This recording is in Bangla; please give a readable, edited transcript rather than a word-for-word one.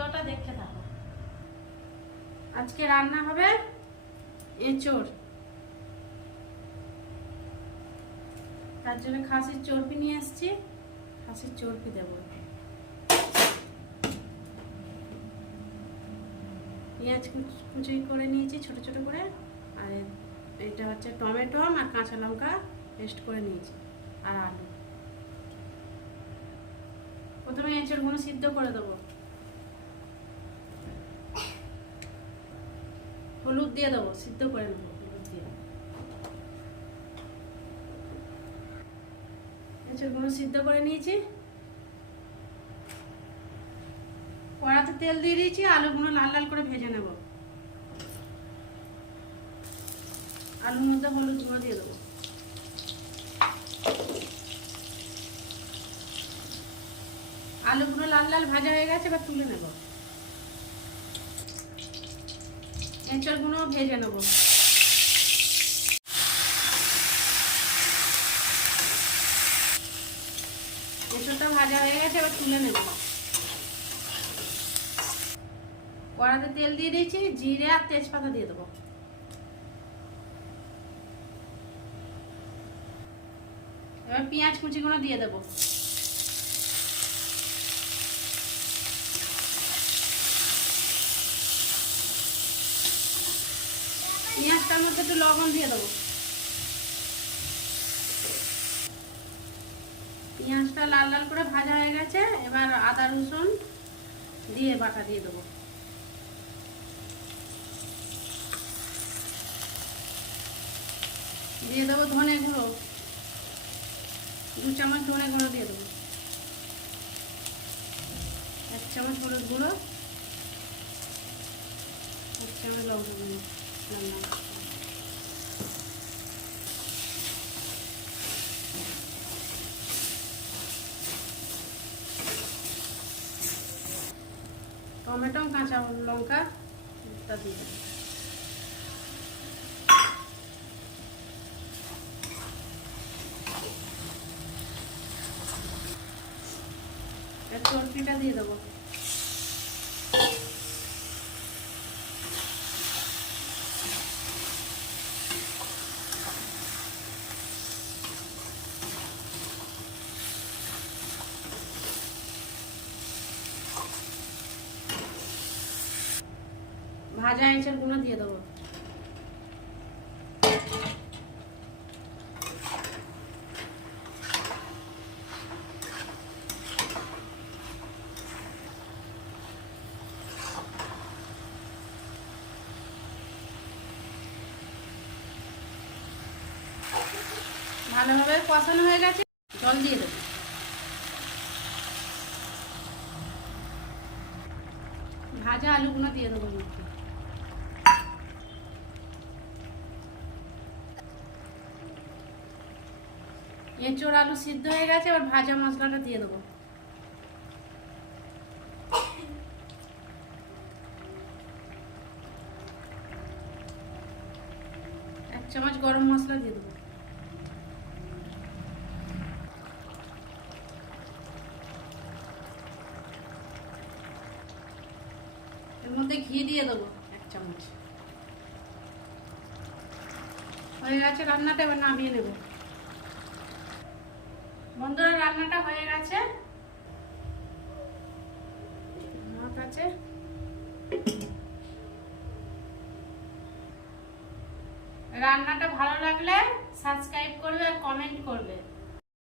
ভিডিওটা দেখতে থাকো। আজকে রান্না হবে এঁচোড়। তার জন্য খাসির চর্বি নিয়ে এসেছি, খাসির চর্বি দেবো। পেঁয়াজ কুচি করে নিয়েছি ছোট ছোট করে, আর এটা হচ্ছে টমেটো আর কাঁচা লঙ্কা পেস্ট করে নিয়েছি, আর আলু। প্রথমে এঁচোড়গুলো সিদ্ধ করে দেবো। হলুদ দিয়ে দেবো, সিদ্ধ করে নেবো হলুদ দিয়ে। এঁচোড়গুলো সিদ্ধ করে নিয়েছি, কড়াতে তেল দিয়ে দিয়েছি, আলুগুলো লাল লাল করে ভেজে নেব। আলুর মধ্যে হলুদ গুঁড়ো দিয়ে দেবো। আলুগুলো লাল লাল ভাজা হয়ে গেছে, এবার তুলে নেব। এঁচোড়গুলো ভেজে নেব। এঁচোড়টা ভাজা হয়ে গেছে, এবার তুলে নেব। কড়াতে তেল দিয়ে দিয়েছি, জিরে আর তেজপাতা দিয়ে দেবো। এবার পেঁয়াজ কুচিগুলো দিয়ে দেবো। পেঁয়াজটার মধ্যে একটু লবণ দিয়ে দেবো। পেঁয়াজটা লাল লাল করে ভাজা হয়ে গেছে, এবার আদা রসুন দিয়ে বাটা দিয়ে দেবো। দিয়ে দেবো ধনে গুঁড়ো, 2 চামচ ধনে গুঁড়ো দিয়ে দেবো। 1 চামচ হলুদ গুঁড়ো, 1 চামচ লঙ্কা গুঁড়ো। টমেটো কাঁচা লঙ্কা দিয়ে দেবো। চর্বিটা দিয়ে দেবো। ভাজা এঁচোড়গুলো দিয়ে দেবো। ভালোভাবে কষানো হয়ে গেছে, জল দিয়ে দেবো। ভাজা আলুগুলো দিয়ে দেবো। এঁচোড় আলু সিদ্ধ হয়ে গেছে, এবার ভাজা মশলাটা দিয়ে দেবো। এক চামচ গরম মশলা দিয়ে দেবো। এর মধ্যে ঘি দিয়ে দেবো 1 চামচ। হয়ে গেছে রান্নাটা, এবার নামিয়ে নেব। বন্ধুরা, রান্নাটা হয়ে গেছে। রান্নাটা ভালো লাগলে সাবস্ক্রাইব করবে আর কমেন্ট করবে।